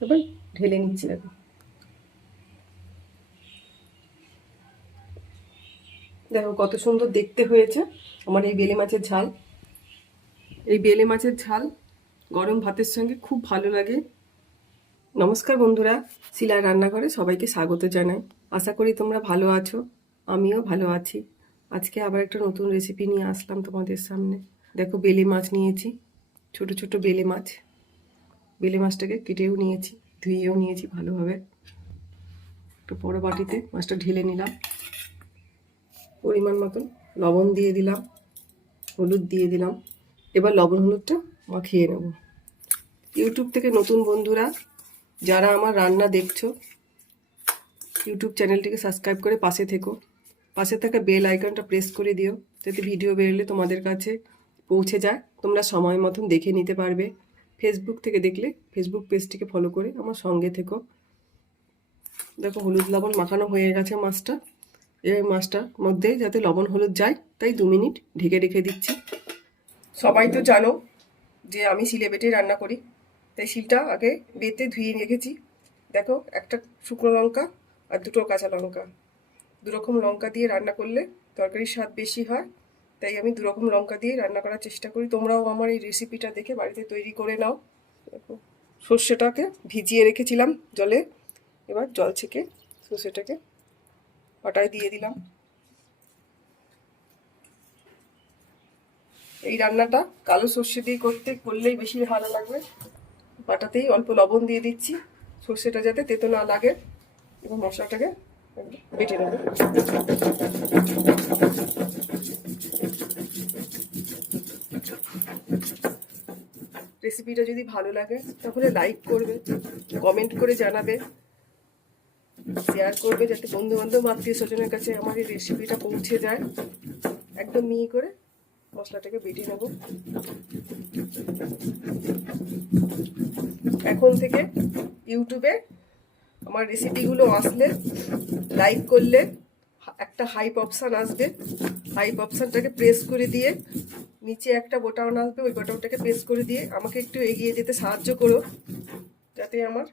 এবার ঢেলে নিচ্ছি দেখো। দেখো কত সুন্দর দেখতে হয়েছে আমার এই বেলে মাছের ঝাল। এই বেলে মাছের ঝাল গরম ভাতের সঙ্গে খুব ভালো লাগে। নমস্কার বন্ধুরা, শিলার রান্নাঘরে সবাইকে স্বাগত জানাই। আশা করি তোমরা ভালো আছো, আমিও ভালো আছি। আজকে আবার একটা নতুন রেসিপি নিয়ে আসলাম তোমাদের সামনে। দেখো বেলে মাছ নিয়েছি, ছোট ছোট বেলে মাছ। বেলে মাছটাকে কেটেও নিয়েছি, ধুয়েও নিয়েছি ভালোভাবে। একটু বড় বাটিতে মাছটা ঢেলে নিলাম। পরিমাণ মতন লবণ দিয়ে দিলাম, হলুদ দিয়ে দিলাম। এবার লবণ হলুদটা মাখিয়ে নেব। ইউটিউব থেকে নতুন বন্ধুরা, যারা আমার রান্না দেখছ, ইউটিউব চ্যানেলটিকে সাবস্ক্রাইব করে পাশে থেকো। পাশে থাকা বেল আইকনটা প্রেস করে দিও, যাতে ভিডিও বেরোলে তোমাদের কাছে পৌঁছে যায়। তোমরা সময় মতন দেখে নিতে পারবে। ফেসবুক থেকে দেখলে ফেসবুক পেজটিকে ফলো করে আমার সঙ্গে থেকো। দেখো হলুদ লবণ মাখানো হয়ে গেছে মাছটা। এই মাছটার মধ্যে যাতে লবণ হলুদ যায়, তাই দু মিনিট ঢেকে রেখে দিচ্ছি। সবাই তো জানো যে আমি শিলে বেটে রান্না করি, তাই শিলটা আগে বেতে ধুয়ে রেখেছি। দেখো একটা শুকনো লঙ্কা আর দুটো কাঁচা লঙ্কা। দুরকম লঙ্কা দিয়ে রান্না করলে তরকারির স্বাদ বেশি হয়। তাই আমি দুরকম লঙ্কা দিয়ে রান্না করার চেষ্টা করি। তোমরাও আমার এই রেসিপিটা দেখে বাড়িতে তৈরি করে নাও। সর্ষেটাকে ভিজিয়ে রেখেছিলাম জলে। এবার জল ছেঁকে সর্ষেটাকে পাটায় দিয়ে দিলাম। এই রান্নাটা কালো সর্ষে দিয়ে করতে, করলেই বেশি ভালো লাগবে। পাটাতেই অল্প লবণ দিয়ে দিচ্ছি। সর্ষেটা যাতে তেতো না লাগে এবং মশলাটাকে বেটে নেব। রেসিপিটা যদি ভালো লাগে, তাহলে লাইক করবে কমেন্ট করে জানাবে শেয়ার করবে যাতে বন্ধু বান্ধব আত্মীয় স্বজনের কাছে আমার এই রেসিপিটা পৌঁছে যায়। একদম মিহি করে মশলাটাকে বেটে নেব। এখন থেকে ইউটিউবে আমার রেসিপিগুলো আসলে লাইক করলে একটা হাইপ অপশান আসবে। হাইপ অপশানটাকে প্রেস করে দিয়ে নিচে একটা বোটাম আসবে, ওই বোটামটাকে প্রেস করে দিয়ে আমাকে একটু এগিয়ে যেতে সাহায্য করো। যাতে আমার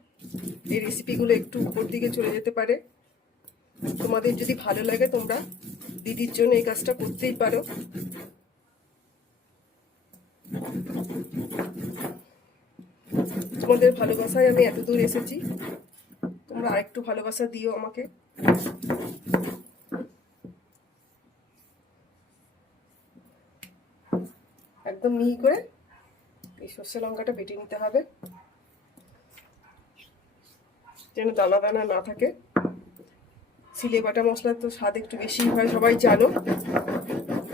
এই রেসিপিগুলো একটু উপর দিকে চলে যেতে পারে। তোমাদের যদি ভালো লাগে তোমরা দিদির জন্য এই কাজটা করতেই পারো। তোমাদের ভালোবাসায় আমি এত দূর এসেছি। তোমরা আরেকটু ভালোবাসা দিও আমাকে। একদম মিহি করে এই সর্ষে লঙ্কাটা বেটে নিতে হবে। যেন দানা দানা না থাকে। সিলে বাটা মশলার তো স্বাদ একটু বেশি হয়, সবাই জানো।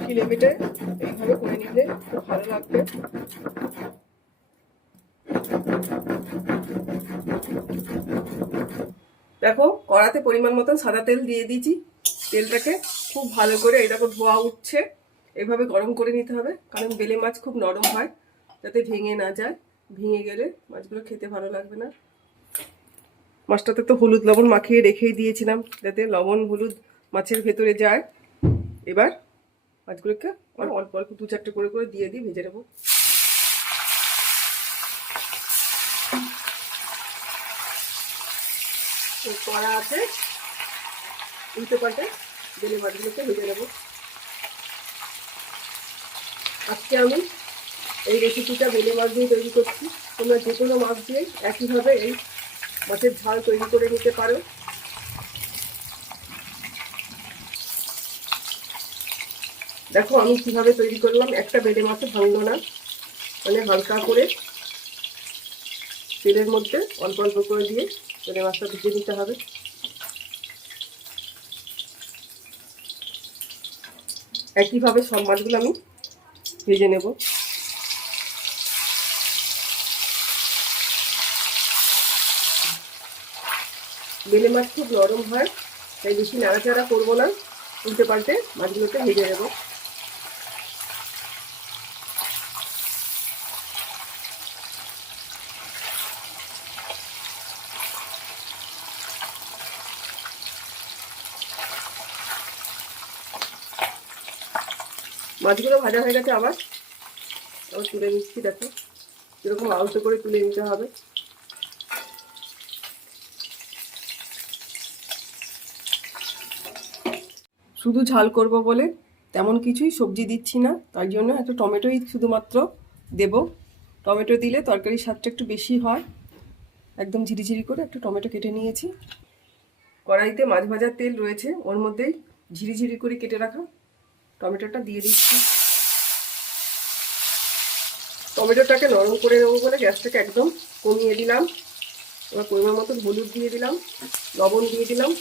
সিলে বেটে এইভাবে করে নিলে খুব ভালো লাগবে। দেখো, কড়াতে পরিমাণ মতন সাদা তেল দিয়ে দিয়েছি। তেলটাকে খুব ভালো করে দেখো ধোয়া উঠছে। এইভাবে গরম করে নিতে হবে, কারণ বেলে মাছ খুব নরম হয়, যাতে ভেঙে না যায়। ভেঙে গেলে মাছগুলো খেতে ভালো লাগবে না। মাছটাতে তো হলুদ লবণ মাখিয়ে রেখেই দিয়েছিলাম, যাতে লবণ হলুদ মাছের ভেতরে যায়। এবার মাছগুলোকে অল্প অল্প দু চারটে করে করে দিয়ে দিই ভেজে নেব। কড়া আছে, উল্টে পাল্টে বেলে মাছগুলোকে ভেজে নেব। আজকে আমি এই রেসিপিটা বেলে মাছ দিয়ে তৈরি করছি। তোমরা যে কোনো মাছ দিয়ে একইভাবে এই মাছের ঝাল তৈরি করে নিতে পারো। দেখো, আমি কীভাবে তৈরি করলাম। একটা বেলে মাছে ভাঙলো না মানে হালকা করে তেলের মধ্যে অল্প অল্প করে দিয়ে বেলে মাছটা ভেজে নিতে হবে। একইভাবে সব মাছগুলো আমি ভেজে নেব। বেলে মাছ খুব নরম হয়, তাই বেশি নাড়াচাড়া করব না, উল্টে পাল্টে মাছগুলোকে ভেজে নেব। মাছগুলো ভাজা হয়ে গেছে আবার। আবার তুলে নিচ্ছি, দেখো। এরকম আলতো করে তুলে নিতে হবে। শুধু ঝাল করব বলে তেমন কিছুই সবজি দিচ্ছি না। তার জন্য একটা টমেটোই শুধুমাত্র দেব। টমেটো দিলে তরকারির স্বাদটা একটু বেশি হয়। একদম ঝিরিঝিরি করে একটা টমেটো কেটে নিয়েছি। কড়াইতে মাছ ভাজার তেল রয়েছে। ওর মধ্যেই ঝিরিঝিরি করে কেটে রাখা। টমেটোটা দিয়ে দিচ্ছি। টমেটোটাকে নরম করে নেব বলে গ্যাসটাকে একদম কমিয়ে দিলাম। এবার পরিমাণ মতন হলুদ দিয়ে দিলাম, লবণ দিয়ে দিলাম।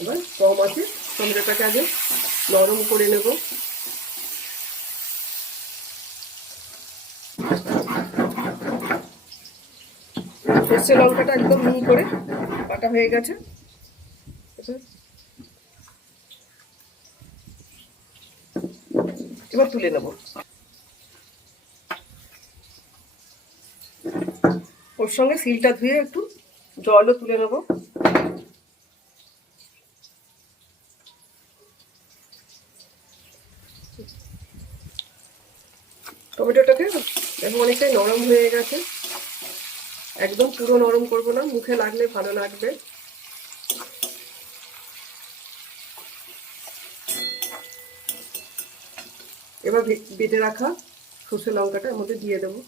এবার কম আছে, টমেটোটাকে আগে নরম করে নেব। সর্ষে লঙ্কাটা একদম মিহি করে কাটা হয়ে গেছে। এবার- তুলে নেব। ওর সঙ্গে সিলটা ধুয়ে একটু জলও তুলে নেব। টমেটোটাকে এখন অনেকটাই নরম হয়ে গেছে। একদম পুরো নরম করব না, মুখে লাগলে ভালো লাগবে। এবার বেটে রাখা সর্ষে লঙ্কাটা এর মধ্যে দিয়ে দেবো।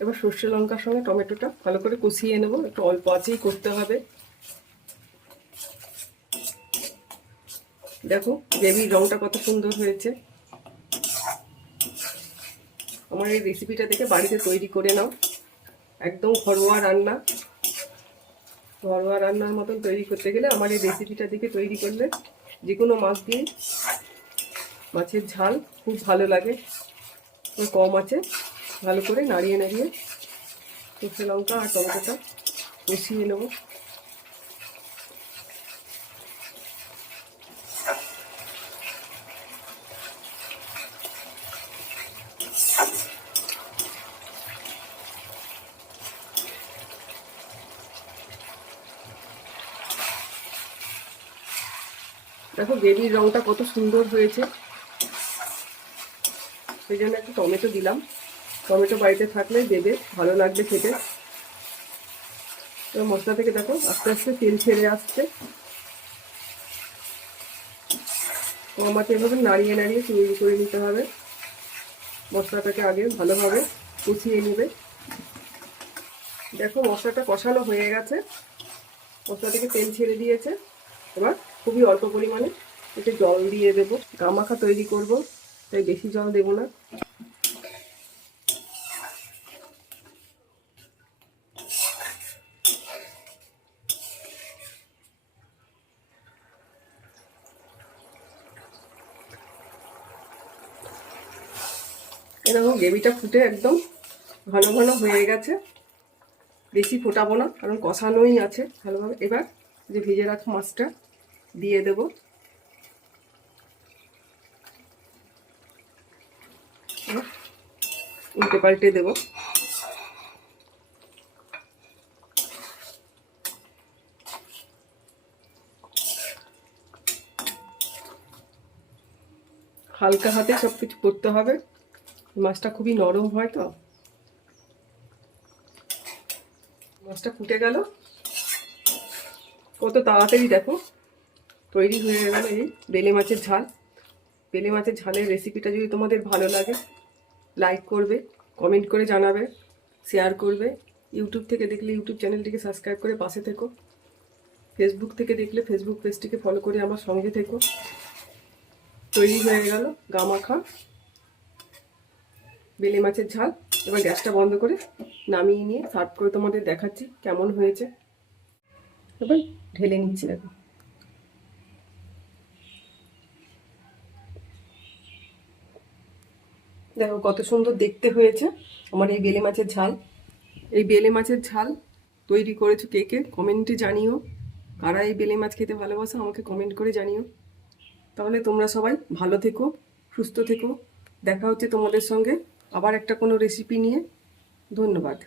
এবার সর্ষে লঙ্কার সঙ্গে টমেটোটা ভালো করে কষিয়ে নেব। একটু অল্প আঁচেই করতে হবে। দেখো গ্রেভির রংটা কত সুন্দর হয়েছে। আমার এই রেসিপিটা দেখে বাড়িতে তৈরি করে নাও। একদম ঘরোয়া রান্না। ঘরোয়া রান্নার মতন তৈরি করতে গেলে আমার এই রেসিপিটা দেখে তৈরি করলে যে কোনো মাছ দিয়ে মাছের ঝাল খুব ভালো লাগে। কম আছে, ভালো করে নাড়িয়ে নাড়িয়ে সর্ষে লঙ্কা আর টমেটোটা কষিয়ে নেব। দেখো গ্রেভির রংটা কত সুন্দর হয়েছে। সেই জন্য একটু টমেটো দিলাম। টমেটো বাড়িতে থাকলে দেবে, ভালো লাগবে খেতে। তো মশলা থেকে দেখো আস্তে আস্তে তেল ছেড়ে আসছে। তো আমাকে এভাবে নাড়িয়ে নাড়িয়ে তৈরি করে নিতে হবে। মশলাটাকে আগে ভালোভাবে কষিয়ে নেবে। দেখো মশলাটা কষানো হয়ে গেছে। মশলা থেকে তেল ছেড়ে দিয়েছে। এবার খুবই অল্প পরিমাণে। একটু জল দিয়ে দেবো। গামাখা তৈরি করব, তাই বেশি জল দেবো না। এরকম গ্রেভিটা ফুটে একদম ঘন ঘন হয়ে গেছে। বেশি ফোটাবো না, কারণ কষানোই আছে ভালোভাবে। এবার যে ভেজে রাখা মাছটা দিয়ে দেব। উল্টে পাল্টে দেব। হালকা হাতে সব কিছু করতে হবে। মাছটা খুবই নরম হয় তো। মাছটা ফুটে গেল। কত তাড়াতাড়ি দেখো। তৈরি হয়ে গেল এই বেলে মাছের ঝাল। বেলে মাছের ঝালের রেসিপিটা যদি তোমাদের ভালো লাগে লাইক করবে কমেন্ট করে জানাবে শেয়ার করবে। ইউটিউব থেকে দেখলে ইউটিউব চ্যানেলটিকে সাবস্ক্রাইব করে পাশে থেকো। ফেসবুক থেকে দেখলে ফেসবুক পেজটিকে ফলো করে আমার সঙ্গে থেকো। তৈরি হয়ে গেল গামাখা। বেলে মাছের ঝাল। এবার গ্যাসটা বন্ধ করে নামিয়ে নিয়ে সার্ভ করে তোমাদের দেখাচ্ছি কেমন হয়েছে। এবার ঢেলে নিচ্ছি দেখো। দেখো কত সুন্দর দেখতে হয়েছে আমার এই বেলে মাছের ঝাল। এই বেলে মাছের ঝাল তৈরি করেছ কে কে? কমেন্টে জানিও। কারা এই বেলে মাছ খেতে ভালোবাসো আমাকে কমেন্ট করে জানিও। তাহলে তোমরা সবাই ভালো থেকো, সুস্থ থেকো। দেখা হচ্ছে তোমাদের সঙ্গে আবার একটা কোনো রেসিপি নিয়ে। ধন্যবাদ।